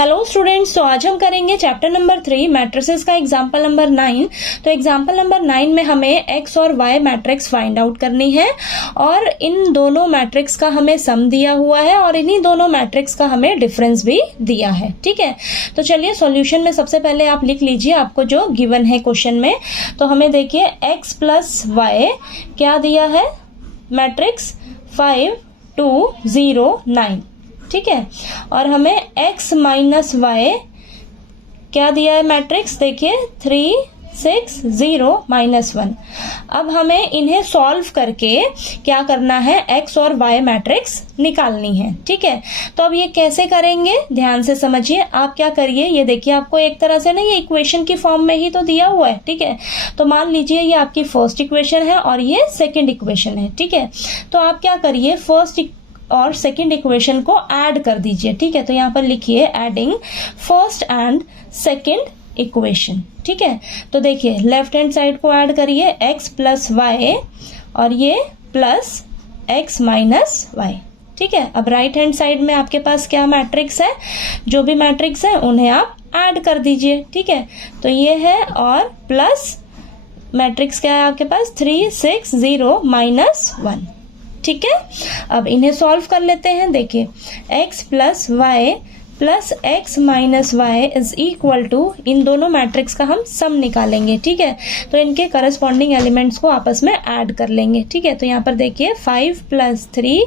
Hello students, तो आज हम करेंगे चैप्टर नंबर 3 मैट्रिसेस का एग्जाम्पल नंबर 9। तो एग्जाम्पल नंबर 9 में हमें एक्स और वाई मैट्रिक्स फाइंड आउट करनी है और इन दोनों मैट्रिक्स का हमें सम दिया हुआ है और इन्हीं दोनों मैट्रिक्स का हमें डिफरेंस भी दिया है। ठीक है, तो चलिए सॉल्यूशन में सबसे पहले आप लिख लीजिए आपको जो गिवन है क्वेश्चन में। तो हमें देखिए एक्स प्लस वाई क्या दिया है, मैट्रिक्स 5 2 0 9। ठीक है, और हमें x माइनस वाई क्या दिया है मैट्रिक्स, देखिए 3 6 0 -1। अब हमें इन्हें सॉल्व करके क्या करना है, x और y मैट्रिक्स निकालनी है। ठीक है, तो अब ये कैसे करेंगे ध्यान से समझिए। आप क्या करिए, ये देखिए आपको एक तरह से ना ये इक्वेशन की फॉर्म में ही तो दिया हुआ है। ठीक है, तो मान लीजिए ये आपकी फर्स्ट इक्वेशन है और ये सेकंड इक्वेशन है। ठीक है, तो आप क्या करिए, फर्स्ट और सेकंड इक्वेशन को ऐड कर दीजिए। ठीक है, तो यहाँ पर लिखिए adding first and second equation. ठीक है, तो देखिए लेफ्ट हैंड साइड को ऐड करिए x प्लस वाई और ये प्लस x माइनस वाई। ठीक है, अब राइट हैंड साइड में आपके पास क्या मैट्रिक्स है, जो भी मैट्रिक्स है उन्हें आप ऐड कर दीजिए। ठीक है, तो ये है और प्लस मैट्रिक्स क्या है आपके पास 3 6 0 -1। ठीक है, अब इन्हें सॉल्व कर लेते हैं। देखिए x plus y plus x minus y is equal to, इन दोनों मैट्रिक्स का हम सम निकालेंगे। ठीक है, तो इनके करस्पॉन्डिंग एलिमेंट्स को आपस में ऐड कर लेंगे। ठीक है, तो यहाँ पर देखिए 5 प्लस 3,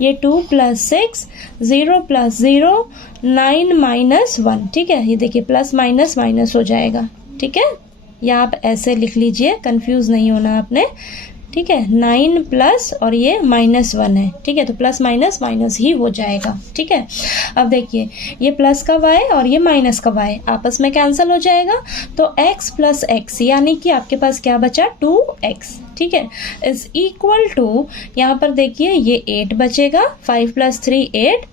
ये 2 प्लस 6, 0 प्लस 0 9 -1। ठीक है, ये देखिए प्लस माइनस माइनस हो जाएगा। ठीक है, या आप ऐसे लिख लीजिए, कंफ्यूज नहीं होना आपने। ठीक है, 9 प्लस और ये -1 है। ठीक है, तो प्लस माइनस माइनस ही हो जाएगा। ठीक है, अब देखिए ये प्लस का y और ये माइनस का y आपस में कैंसिल हो जाएगा, तो x प्लस x यानी कि आपके पास क्या बचा 2x। ठीक है, इज इक्वल टू, यहाँ पर देखिए ये 8 बचेगा, 5 प्लस 3 8,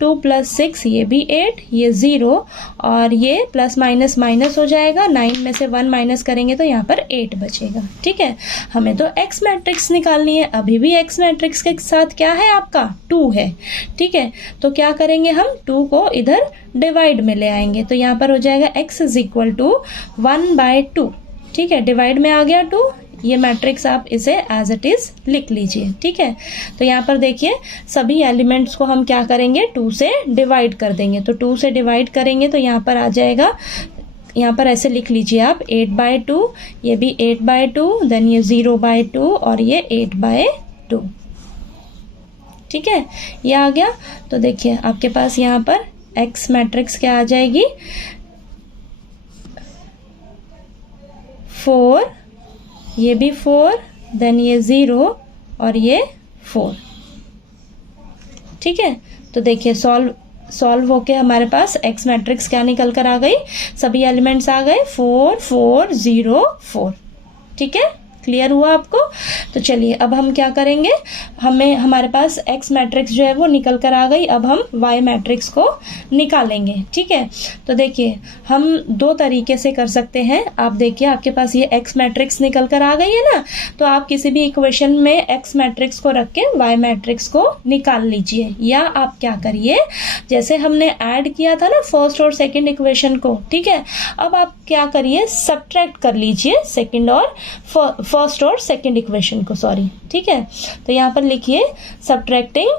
2 प्लस 6 ये भी 8, ये 0 और ये प्लस माइनस माइनस हो जाएगा, 9 में से 1 माइनस करेंगे तो यहाँ पर 8 बचेगा। ठीक है, हमें तो x मैट्रिक्स निकालनी है, अभी भी x मैट्रिक्स के साथ क्या है आपका 2 है। ठीक है, तो क्या करेंगे हम 2 को इधर डिवाइड में ले आएंगे, तो यहाँ पर हो जाएगा x इज इक्वल टू 1/2। ठीक है, डिवाइड में आ गया 2, ये मैट्रिक्स आप इसे एज इट इज लिख लीजिए। ठीक है, तो यहाँ पर देखिए सभी एलिमेंट्स को हम क्या करेंगे 2 से डिवाइड कर देंगे, तो 2 से डिवाइड करेंगे तो यहाँ पर आ जाएगा, यहाँ पर ऐसे लिख लीजिए आप 8/2, ये भी 8/2, देन ये 0/2 और ये 8/2। ठीक है, ये आ गया। तो देखिए आपके पास यहाँ पर x मैट्रिक्स क्या आ जाएगी, 4, ये भी 4, देन ये 0 और ये 4। ठीक है, तो देखिए सॉल्व होके हमारे पास x मैट्रिक्स क्या निकल कर आ गई, सभी एलिमेंट्स आ गए 4 4 0 4। ठीक है, क्लियर हुआ आपको। तो चलिए अब हम क्या करेंगे, हमारे पास x मैट्रिक्स जो है वो निकल कर आ गई, अब हम y मैट्रिक्स को निकालेंगे। ठीक है, तो देखिए हम 2 तरीके से कर सकते हैं। आप देखिए आपके पास ये x मैट्रिक्स निकल कर आ गई है ना, तो आप किसी भी इक्वेशन में x मैट्रिक्स को रख के y मैट्रिक्स को निकाल लीजिए, या आप क्या करिए जैसे हमने ऐड किया था ना फर्स्ट और सेकंड इक्वेशन को। ठीक है, अब आप क्या करिए सब्ट्रैक्ट कर लीजिए सेकंड और फर्स्ट और सेकंड इक्वेशन को, सॉरी। ठीक है, तो यहाँ पर लिखिए subtracting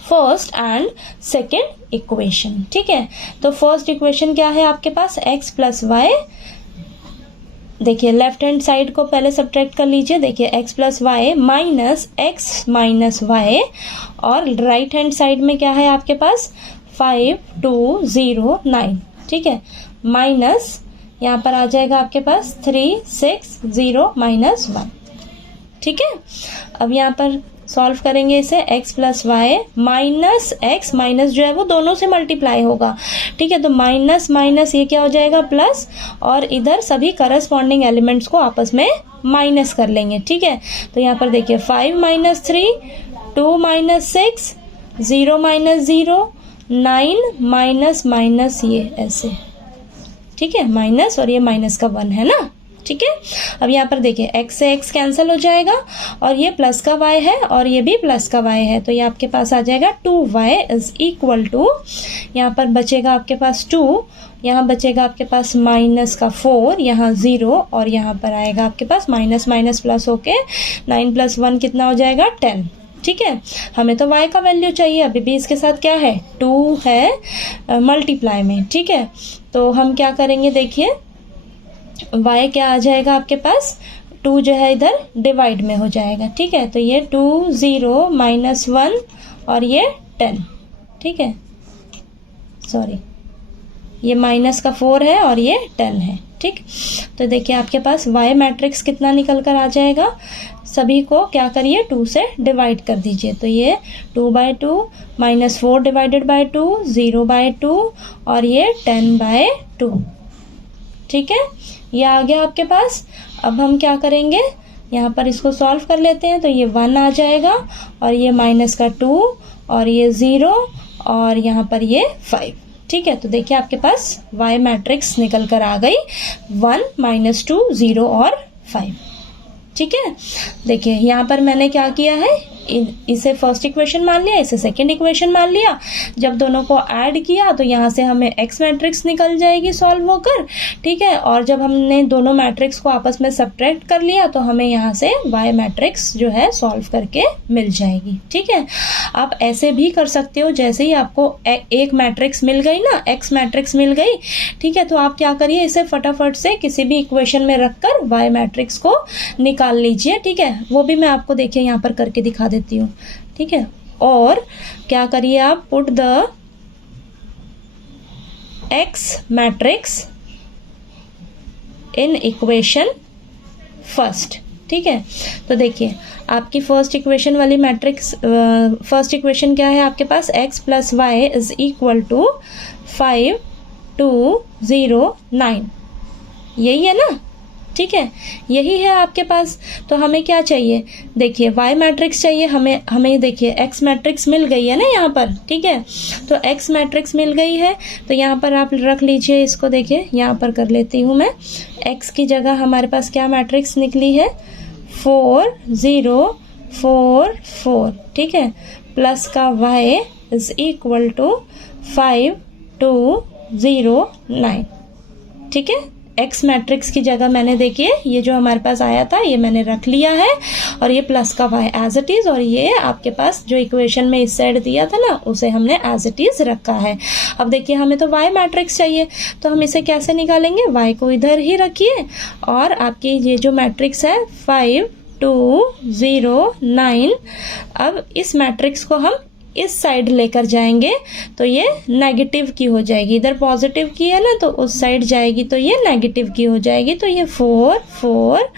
first and second equation. ठीक है, तो फर्स्ट इक्वेशन क्या है आपके पास x प्लस वाई, देखिए लेफ्ट हैंड साइड को पहले सब्ट्रैक्ट कर लीजिए, देखिए x plus y minus x minus y, और राइट हैंड साइड में क्या है आपके पास 5 2 0 9। ठीक है, माइनस यहाँ पर आ जाएगा आपके पास 3 6 0 -1। ठीक है, अब यहाँ पर सॉल्व करेंगे इसे x plus y minus x, minus जो है वो दोनों से मल्टीप्लाई होगा। ठीक है, तो माइनस माइनस ये क्या हो जाएगा प्लस, और इधर सभी करस्पॉन्डिंग एलिमेंट्स को आपस में माइनस कर लेंगे। ठीक है, तो यहाँ पर देखिए 5 - 3 2 - 6 0 - 0 9 माइनस माइनस ये ऐसे। ठीक है, माइनस और ये माइनस का 1 है ना। ठीक है। अब यहाँ पर देखिए x से x कैंसिल हो जाएगा और ये प्लस का y है और ये भी प्लस का y है, तो ये आपके पास आ जाएगा 2y इज इक्वल टू, यहाँ पर बचेगा आपके पास 2, यहाँ बचेगा आपके पास माइनस का 4, यहाँ 0 और यहाँ पर आएगा आपके पास माइनस माइनस प्लस होके 9 + 1 कितना हो जाएगा 10। ठीक है, हमें तो y का वैल्यू चाहिए, अभी भी इसके साथ क्या है 2 है मल्टीप्लाई में। ठीक है, तो हम क्या करेंगे देखिए y क्या आ जाएगा आपके पास 2 जो है इधर डिवाइड में हो जाएगा। ठीक है, तो ये 2 0 -1 और ये 10। ठीक है, सॉरी ये माइनस का 4 है और ये 10 है। ठीक, तो देखिए आपके पास y मैट्रिक्स कितना निकल कर आ जाएगा, सभी को क्या करिए 2 से डिवाइड कर दीजिए, तो ये 2/2 -4 डिवाइडेड बाय 2 0/2 और ये 10/2। ठीक है, ये आ गया आपके पास। अब हम क्या करेंगे यहाँ पर इसको सॉल्व कर लेते हैं, तो ये 1 आ जाएगा और ये माइनस का 2 और ये 0 और यहाँ पर ये 5। ठीक है, तो देखिए आपके पास y मैट्रिक्स निकल कर आ गई 1 -2 0 और 5। ठीक है, देखिए यहाँ पर मैंने क्या किया है, इसे फर्स्ट इक्वेशन मान लिया, इसे सेकंड इक्वेशन मान लिया। जब दोनों को ऐड किया तो यहाँ से हमें x मैट्रिक्स निकल जाएगी सॉल्व होकर। ठीक है, और जब हमने दोनों मैट्रिक्स को आपस में सब्ट्रैक्ट कर लिया तो हमें यहाँ से y मैट्रिक्स जो है सॉल्व करके मिल जाएगी। ठीक है, आप ऐसे भी कर सकते हो, जैसे ही आपको एक मैट्रिक्स मिल गई ना, x मैट्रिक्स मिल गई, ठीक है, तो आप क्या करिए इसे फटाफट से किसी भी इक्वेशन में रखकर y मैट्रिक्स को निकाल लीजिए। ठीक है, वो भी मैं आपको देखिए यहाँ पर करके दिखा देती हूँ। ठीक है, और क्या करिए आप put the x matrix in equation first. ठीक है, तो देखिए आपकी फर्स्ट इक्वेशन वाली मैट्रिक्स, फर्स्ट इक्वेशन क्या है आपके पास, x + y is equal to 5 2 0 9, यही है ना। ठीक है, यही है आपके पास। तो हमें क्या चाहिए, देखिए y मैट्रिक्स चाहिए हमें देखिए x मैट्रिक्स मिल गई है ना यहाँ पर। ठीक है, तो x मैट्रिक्स मिल गई है, तो यहाँ पर आप रख लीजिए इसको। देखिए यहाँ पर कर लेती हूँ मैं, x की जगह हमारे पास क्या मैट्रिक्स निकली है 4 0 4 4। ठीक है, प्लस का y इज इक्वल टू 5 2 0 9। ठीक है, x मैट्रिक्स की जगह मैंने देखिए ये जो हमारे पास आया था ये मैंने रख लिया है, और ये प्लस का y एज इट इज, और ये आपके पास जो इक्वेशन में इस साइड दिया था ना उसे हमने एज इट इज रखा है। अब देखिए हमें तो y मैट्रिक्स चाहिए, तो हम इसे कैसे निकालेंगे, y को इधर ही रखिए और आपकी ये जो मैट्रिक्स है 5 2 0 9, अब इस मैट्रिक्स को हम इस साइड लेकर जाएंगे तो ये नेगेटिव की हो जाएगी, इधर पॉजिटिव की है ना तो उस साइड जाएगी तो ये नेगेटिव की हो जाएगी, तो ये 4 4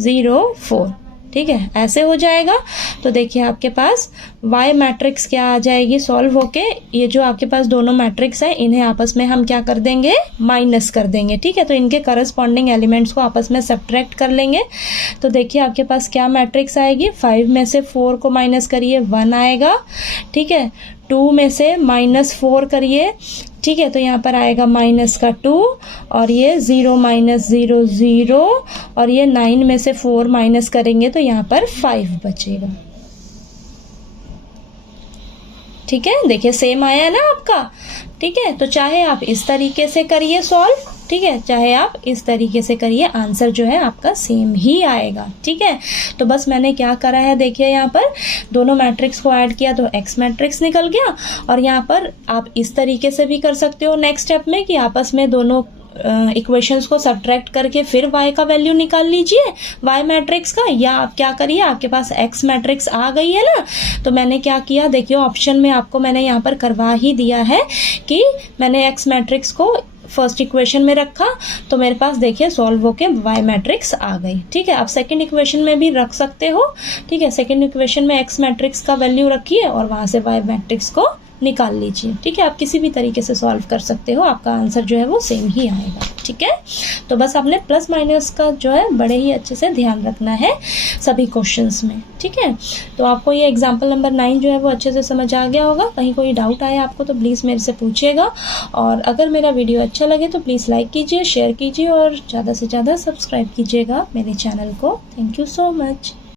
0 4। ठीक है, ऐसे हो जाएगा। तो देखिए आपके पास y मैट्रिक्स क्या आ जाएगी सॉल्व होके, ये जो आपके पास दोनों मैट्रिक्स है इन्हें आपस में हम क्या कर देंगे, माइनस कर देंगे। ठीक है, तो इनके करस्पॉन्डिंग एलिमेंट्स को आपस में सब्ट्रैक्ट कर लेंगे। तो देखिए आपके पास क्या मैट्रिक्स आएगी, 5 में से 4 को माइनस करिए 1 आएगा। ठीक है, 2 में से -4 करिए, ठीक है, तो यहाँ पर आएगा माइनस का 2 और ये 0 -0 0, और ये 9 में से 4 माइनस करेंगे तो यहाँ पर 5 बचेगा। ठीक है, देखिए सेम आया है ना आपका। ठीक है, तो चाहे आप इस तरीके से करिए सॉल्व, ठीक है, चाहे आप इस तरीके से करिए, आंसर जो है आपका सेम ही आएगा। ठीक है, तो बस मैंने क्या करा है देखिए यहाँ पर दोनों मैट्रिक्स को ऐड किया तो x मैट्रिक्स निकल गया, और यहाँ पर आप इस तरीके से भी कर सकते हो नेक्स्ट स्टेप में कि आपस में दोनों इक्वेशंस को सब्ट्रैक्ट करके फिर y का वैल्यू निकाल लीजिए y मैट्रिक्स का, या आप क्या करिए आपके पास x मैट्रिक्स आ गई है ना, तो मैंने क्या किया देखिए ऑप्शन में आपको मैंने यहाँ पर करवा ही दिया है कि मैंने x मैट्रिक्स को फर्स्ट इक्वेशन में रखा तो मेरे पास देखिए सॉल्व होके y मैट्रिक्स आ गई। ठीक है, आप सेकंड इक्वेशन में भी रख सकते हो। ठीक है, सेकंड इक्वेशन में x मैट्रिक्स का वैल्यू रखिए और वहां से y मैट्रिक्स को निकाल लीजिए। ठीक है, आप किसी भी तरीके से सॉल्व कर सकते हो, आपका आंसर जो है वो सेम ही आएगा। ठीक है, तो बस आपने प्लस माइनस का जो है बड़े ही अच्छे से ध्यान रखना है सभी क्वेश्चंस में। ठीक है, तो आपको ये एग्जाम्पल नंबर 9 जो है वो अच्छे से समझ आ गया होगा। कहीं कोई डाउट आया आपको तो प्लीज़ मेरे से पूछिएगा, और अगर मेरा वीडियो अच्छा लगे तो प्लीज़ लाइक कीजिए, शेयर कीजिए और ज़्यादा से ज़्यादा सब्सक्राइब कीजिएगा मेरे चैनल को। Thank you so much.